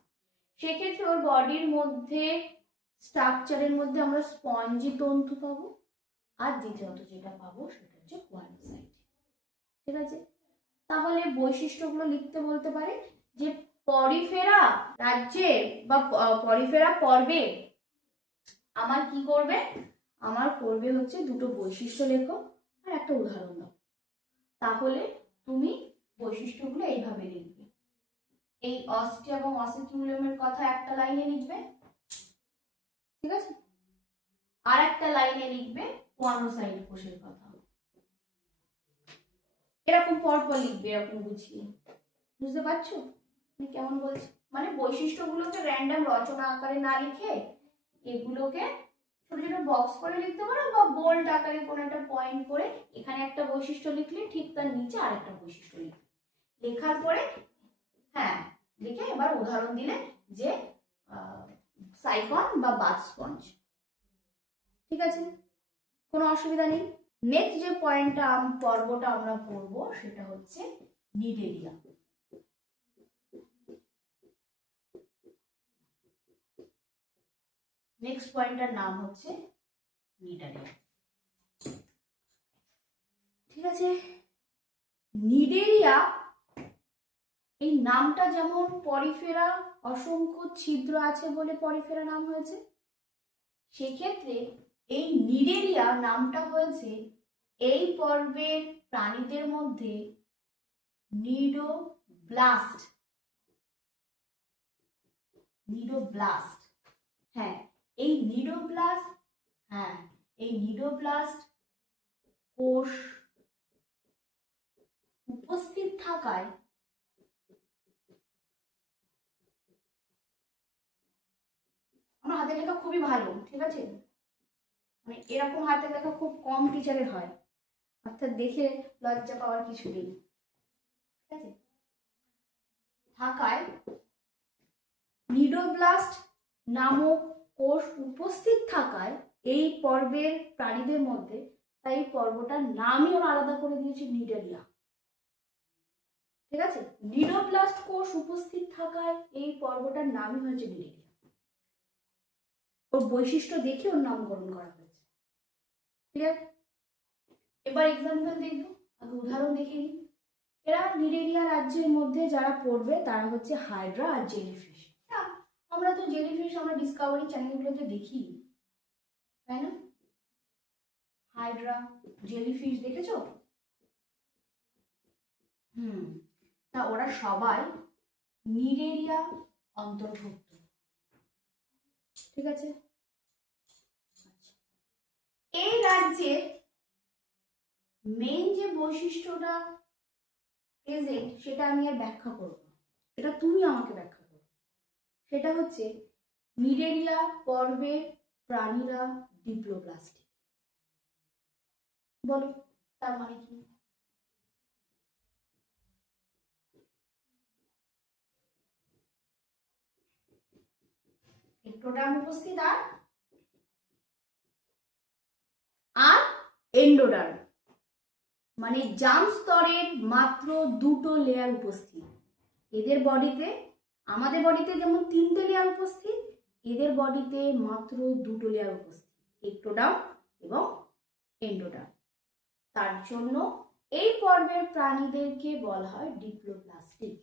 সেক্ষেত্রে ওর বডির মধ্যে স্ট্রাকচারের মধ্যে আমরা স্পঞ্জি তন্তু পাবো, আর দ্বিতীয়ত যেটা পাবো সেটা হচ্ছে কোয়ানোসাইট, ঠিক আছে। তাহলে বৈশিষ্ট্যগুলো লিখতে বলতে পারে যে পরিফেরা রাজ্যে বা পরিফেরা পর্বে আমার কি করবে, আমার করবে হচ্ছে দুটো বৈশিষ্ট্য লেখো আর একটা উদাহরণ দাও। তাহলে তুমি বৈশিষ্ট্যগুলো এইভাবে লিখবে। এই অস্টিয়া এবং অসিকিউলামের কথা একটা লাইনে লিখবে, ঠিক আছে, আর একটা লাইনে লিখবে কোয়ানোসাইট কোষের কথা। এরকম পরপর লিখবে, এরকম গুছিয়ে। বুঝতে পারছো আমি কেমন বলছি? মানে বৈশিষ্ট্যগুলোকে র্যান্ডম রচনা আকারে না লিখে এগুলোকে ছোট ছোট বক্স করে লিখতে পারো, বা বোল্ড আকারে কোনো একটা পয়েন্ট করে এখানে একটা বৈশিষ্ট্য লিখলে ঠিক তার নিচে আরেকটা বৈশিষ্ট্য লিখবে। লেখার পরে হ্যাঁ লিখে এবার উদাহরণ দিলে যে সাইফন বা বাথ স্পঞ্জ, ঠিক আছে, কোনো অসুবিধা নেই। নেক্সট যে পর্বটা আমরা পড়ব সেটা হচ্ছে নিডেরিয়া। নেক্সট পয়েন্টটার নাম হচ্ছে নিডেরিয়া, ঠিক আছে। নিডেরিয়া এই নামটা যেমন পরিফেরা অসংখ্য ছিদ্র আছে বলে পরিফেরা নাম হয়েছে, সেক্ষেত্রে এই নিডেরিয়া নামটা হয়েছে এই পর্বের প্রাণীদের মধ্যে নিডোব্লাস্ট। হ্যাঁ এই নিডোব্লাস্ট কোষ উপস্থিত থাকায় আমার হাতের লেখা খুবই ভালো, ঠিক আছে, মানে এরকম হাতের লেখা খুব কম টিচারের হয়, অর্থাৎ দেখে লজ্জা পাওয়ার কিছু নেই, ঠিক আছে। থাকায় নিডোব্লাস্ট নামক কোষ উপস্থিত থাকায় এই পর্বের প্রাণীদের মধ্যে, তাই পর্বটার নামই ওরা আলাদা করে দিয়েছে নিডেরিয়া, ঠিক আছে। নিডোব্লাস্ট কোষ উপস্থিত থাকায় এই পর্বটার নামই হয়েছে নিডেরিয়া। ওর বৈশিষ্ট্য দেখে ওর নামকরণ করা হয়েছে, ঠিক আছে। এবার এক্সাম্পল দেখবো, আগে উদাহরণ দেখে নিই। এরা নিডেরিয়া রাজ্যের মধ্যে যারা পড়বে তারা হচ্ছে হাইড্রা আর জেলিফিশ। আমরা তো জেলিফিশ আমরা ডিসকভারি চ্যানেলগুলোতে দেখি, তাই না? হাইড্রা জেলিফিশ দেখেছো? তা ওরা সবাই নিডেরিয়া অন্তর্ভুক্ত, ঠিক আছে। এই রাজ্যের মেইন যে বৈশিষ্ট্যটা প্রেজেন্ট সেটা আমি আর ব্যাখ্যা করব, এটা তুমি আমাকে ব্যাখ্যা করো। সেটা হচ্ছে নিডেরিয়া পর্বের প্রাণীরা ডিপ্লোপ্লাস্টিক। বলো তার মানে কি? একটোডার্ম উপস্থিত আর এন্ডোডার্ম, মানে জার্ম স্তরের মাত্র দুটো লেয়ার উপস্থিত এদের বডিতে। আমাদের বডিতে যেমন 3টে লেয়ার উপস্থিত, এদের বডিতে মাত্র দুটো লেয়ার উপস্থিত, একটোডার্ম এবং এন্ডোডার্ম। তার জন্য এই পর্বের প্রাণীদেরকে বলা হয় ডিপ্লোপ্লাস্টিক।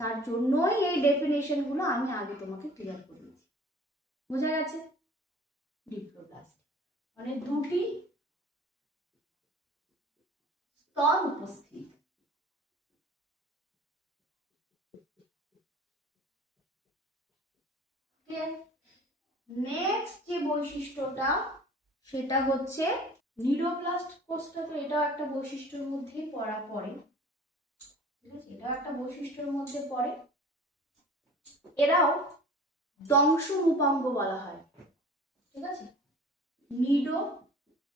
তার জন্যই এই ডেফিনেশনগুলো আমি আগে তোমাকে ক্লিয়ার করে দিয়েছি, বোঝা গেছে? ডিপ্লোপ্লাস্টিক। মানে দুটি স্তর উপস্থিত। নেক্সট যে বৈশিষ্ট্যটা সেটা হচ্ছে নিডোপ্লাস্ট কোষটা, তো এটাও একটা বৈশিষ্ট্যের মধ্যেই পড়ে, ঠিক আছে, এটাও একটা বৈশিষ্ট্যের মধ্যে পড়ে। এরাও দংশন উপাঙ্গ বলা হয়, ঠিক আছে। নিডোপ্লাস্ট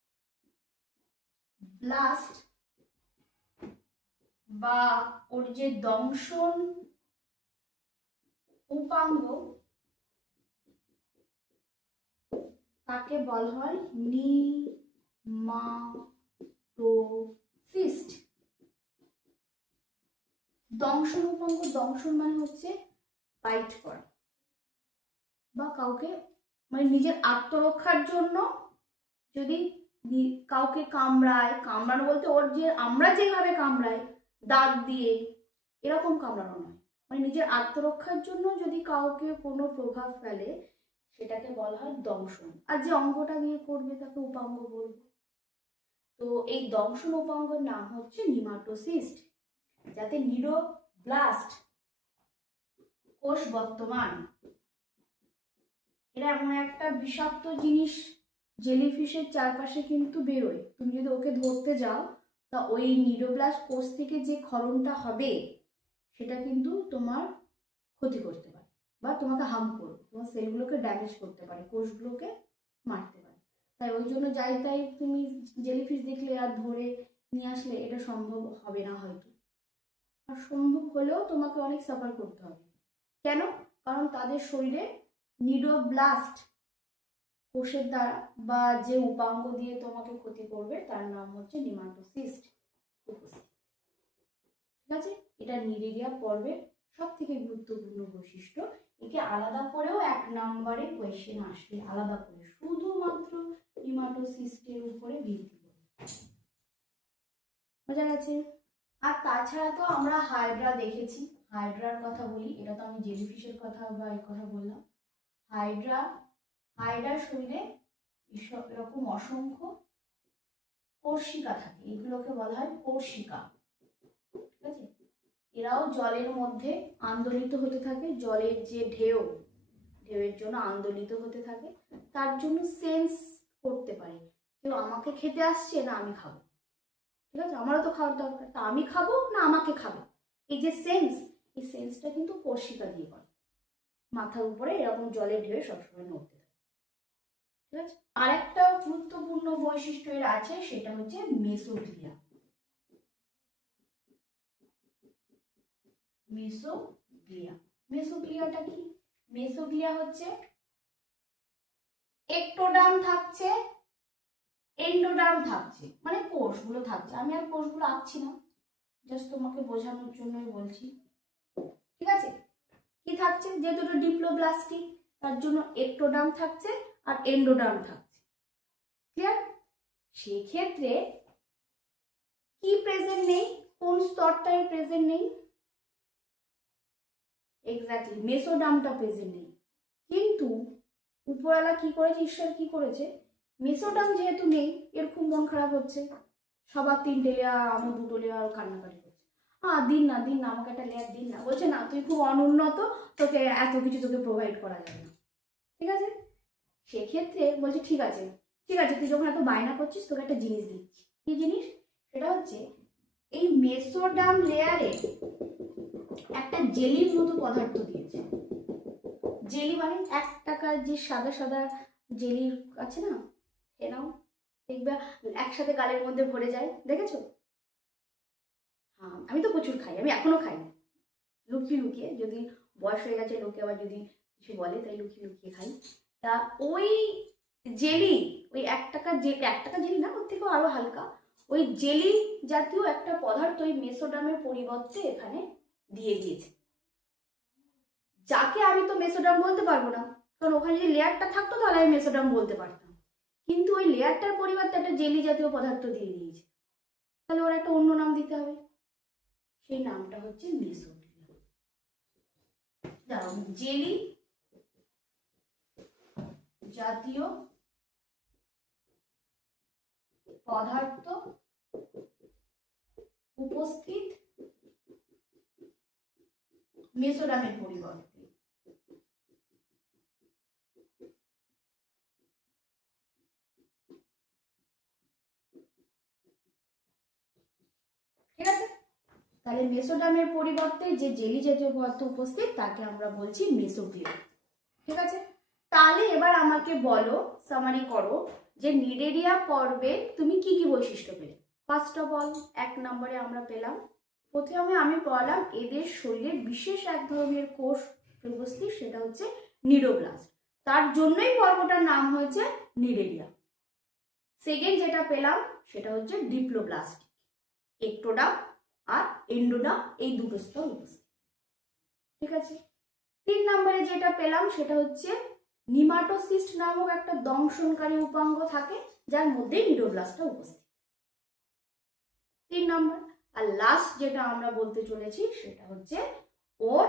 বা ওর যে দংশন উপাঙ্গ তাকে বলা হয় নিমাটোসিস্ট। দংশন উপাঙ্গ, দংশন মানে হচ্ছে বাইট করা বা কাউকে মানে নিজের আত্মরক্ষার জন্য যদি কাউকে কামড়ানো বলতে ওর যে আমরা যেভাবে কামড়াই দাঁত দিয়ে এরকম কামড়ানো নয়, মানে নিজের আত্মরক্ষার জন্য যদি কাউকে কোনো প্রভাব ফেলে সেটাকে বলা হয় দংশন। আর যে অঙ্গটা দিয়ে করবে তাকে উপাঙ্গ বলবো। তো এই দংশন উপাঙ্গের নাম হচ্ছে নিমাটোসিস্ট। যাতে নিডোপ্লাস্ট কোষ বর্তমান, এরা এমন একটা বিষাক্ত জিনিস জেলিফিশের চারপাশে কিন্তু বেরোয়। তুমি যদি ওকে ধরতে যাও তা ওই নিডোপ্লাস্ট কোষ থেকে যে ক্ষরণটা হবে সেটা কিন্তু তোমার ক্ষতি করতে পারে বা তোমাকে হার্ম করবে, তোমার সেলগুলোকে ড্যামেজ করতে পারে, কোষগুলোকে মারতে পারে। তাই ওই জন্য যাই তাই তুমি জেলিফিশ দেখলে আর ধরে নিয়ে আসলে এটা সম্ভব হবে না হয়তো, আর সম্ভব হলেও তোমাকে অনেক সাফার করতে হবে। কেন? কারণ তাদের শরীরে নিডোপ্লাস্ট কোষের দ্বারা বা যে উপাঙ্গ দিয়ে তোমাকে ক্ষতি করবে তার নাম হচ্ছে নিমাটোসিস্ট উপস্থিত, ঠিক আছে। এটা নিরেরিয়া পর্বের সব থেকে গুরুত্বপূর্ণ বৈশিষ্ট্য। একে আলাদা করেও 1 নম্বরে কোয়েশ্চেন আসবে, আলাদা করে শুধুমাত্র নিমাটোসিস্টের উপরে ভিত্তি করে। বোঝা গেছে? আর তাছাড়া তো আমরা হাইড্রা দেখেছি, হাইড্রার কথা বলি, এটা তো আমি জেলিফিশের কথা বা এই কথা বললাম। হাইড্রার শরীরে এরকম অসংখ্য কোষিকা থাকে, এগুলোকে বলা হয় কোষিকা, ঠিক আছে। এরাও জলের মধ্যে আন্দোলিত হতে থাকে, জলের যে ঢেউয়ের জন্য আন্দোলিত হতে থাকে, তার জন্য সেন্স করতে পারে কেউ আমাকে খেতে আসছে না আমি খাবো, ঠিক আছে, আমারও তো খাওয়ার দরকার, তা আমি খাবো না আমাকে খাবে, এই যে সেন্স, এই সেন্সটা কিন্তু কোষিকা দিয়ে করে। মাথার উপরে এরকম জলের ঢেউ সবসময় নড়তে থাকে, ঠিক আছে। আর একটা গুরুত্বপূর্ণ বৈশিষ্ট্য এর আছে, সেটা হচ্ছে মেসোগ্লিয়া। মেসোগ্লিয়াটা কি? মেসোগ্লিয়া হচ্ছে একটোডার্ম থাকছে, এন্ডোডার্ম থাকছে, মানে কোষগুলো থাকছে। আমি আর কোষগুলো আঁকছি না, জাস্ট তোমাকে বোঝানোর জন্যই বলছি, ঠিক আছে। কি থাকছে? যেহেতু এটা ডিপ্লোব্লাস্টিক তার জন্য একটোডার্ম থাকছে আর এন্ডোডার্ম থাকছে, ক্লিয়ার? সেক্ষেত্রে কি প্রেজেন্ট নেই? কোন স্তরটাই প্রেজেন্ট নেই? এক্স্যাক্টলি মেসোডার্মটা প্রেজেন্ট নেই। কিন্তু উপরওয়ালা কি করেছে, ঈশ্বর কি করেছে, মেসোডার্ম যেহেতু নেই, এর খুব মন খারাপ হচ্ছে, সবার 3টে লেয়ার, আমার 2টো লেয়ার, কান্নাকাটি করছে, দিন না দিন না আমাকে একটা লেয়ার দিন না, বলছে না তুই খুব অনুন্নত, তোকে এত কিছু তোকে প্রোভাইড করা যাবে না, ঠিক আছে। সেক্ষেত্রে বলছে ঠিক আছে ঠিক আছে, তুই যখন এত বায়না করছিস তোকে একটা জিনিস দিচ্ছি। কি জিনিস? সেটা হচ্ছে এই মেসোডার্ম লেয়ারে একটা জেলির মতো পদার্থ দিয়েছে। জেলি মানে 1 টাকার যে সাদা সাদা জেলি আছে না, এনাও দেখবে একসাথে গালের মধ্যে ভরে যায়, দেখেছো? হ্যাঁ, আমি তো প্রচুর খাই, আমি এখনো খাই লুকিয়ে লুকিয়ে, যদি বয়স হয়ে গেছে লোকে আবার যদি কিছু বলে তাই লুকিয়ে লুকিয়ে খাই। তা ওই জেলি, ওই 1 টাকা 1 টাকা জেলি না, ওর থেকেও আরো হালকা, ওই জেলি জাতীয় একটা পদার্থ ওই মেসোডার্মের পরিবর্তে এখানে দিয়ে দিয়েছে, যাকে আমি তো মেসোডার্ম বলতে পারবো না, কারণ ওখানে যদি লেয়ারটা থাকতো তাহলে আমি মেসোডার্ম বলতে পারতাম, কিন্তু ওই লেয়ারটার পরিবর্তে একটা জেলি জাতীয় পদার্থ দিয়ে দিয়েছে, তাহলে ওর একটা অন্য নাম দিতে হবে, সেই নামটা হচ্ছে মেসোগ্লিয়া। দাঁড়াও, জেলি জাতীয় পদার্থ উপস্থিত মেসোডার্মের পরিবর্তে। ঠিক আছে, তাহলে মেসোডার্মের পরিবর্তে যে জেলি জাতীয় পদার্থ উপস্থিত তাকে আমরা বলছি মেসোগ্লিয়া। ঠিক আছে, তাহলে এবার আমাকে বলো, সামারি করো, যে নিডেরিয়া পর্বে তুমি কি কি বৈশিষ্ট্য পেলে। ফার্স্ট অফ অল 1 নম্বরে আমরা পেলাম, প্রথমে আমি বললাম এদের শরীরে বিশেষ এক ধরনের কোষ উপস্থিত, সেটা হচ্ছে নিডোব্লাস্ট, তার জন্যই পর্বটার নাম হয়েছে নিডেরিয়া। সেকেন্ড যেটা পেলাম সেটা হচ্ছে ডিপ্লোব্লাস্ট, একটোডাম আর এন্ডোডাম, এই দুটো স্তর উপস্থিত। ঠিক আছে, 3 নম্বরে যেটা পেলাম সেটা হচ্ছে নিমাটোসিস্ট নামক একটা দংশনকারী উপাঙ্গ থাকে, যার মধ্যে নিডোব্লাস্টটা উপস্থিত। 3 নম্বর। আর লাস্ট যেটা আমরা বলতে চলেছি সেটা হচ্ছে ওর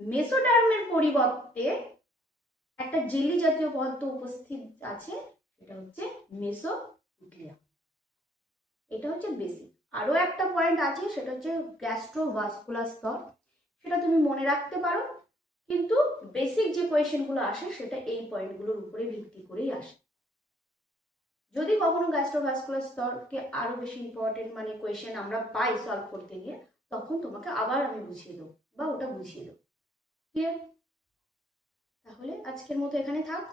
মেসোডার্মের পরিবর্তে একটা জেলি জাতীয় পদার্থ উপস্থিত আছে, সেটা হচ্ছে মেসোগ্লিয়া। এটা হচ্ছে বেসিক। আরো একটা পয়েন্ট আছে, সেটা হচ্ছে গ্যাস্ট্রোভাস্কুলার স্তর, সেটা তুমি মনে রাখতে পারো, কিন্তু বেসিক যে কোয়েশ্চেনগুলো আসে সেটা এই পয়েন্টগুলোর উপরে ভিত্তি করেই আসে। যদি কখনো গ্যাস্ট্রোভাস্কুলার স্তরকে আরো বেশি ইম্পর্টেন্ট মানে কোয়েশ্চেন আমরা পাই সলভ করতে গিয়ে, তখন তোমাকে আবার আমি বুঝিয়ে দেবো বা ওটা বুঝিয়ে দেবো। ক্লিয়ার? তাহলে আজকের মতো এখানে থাক।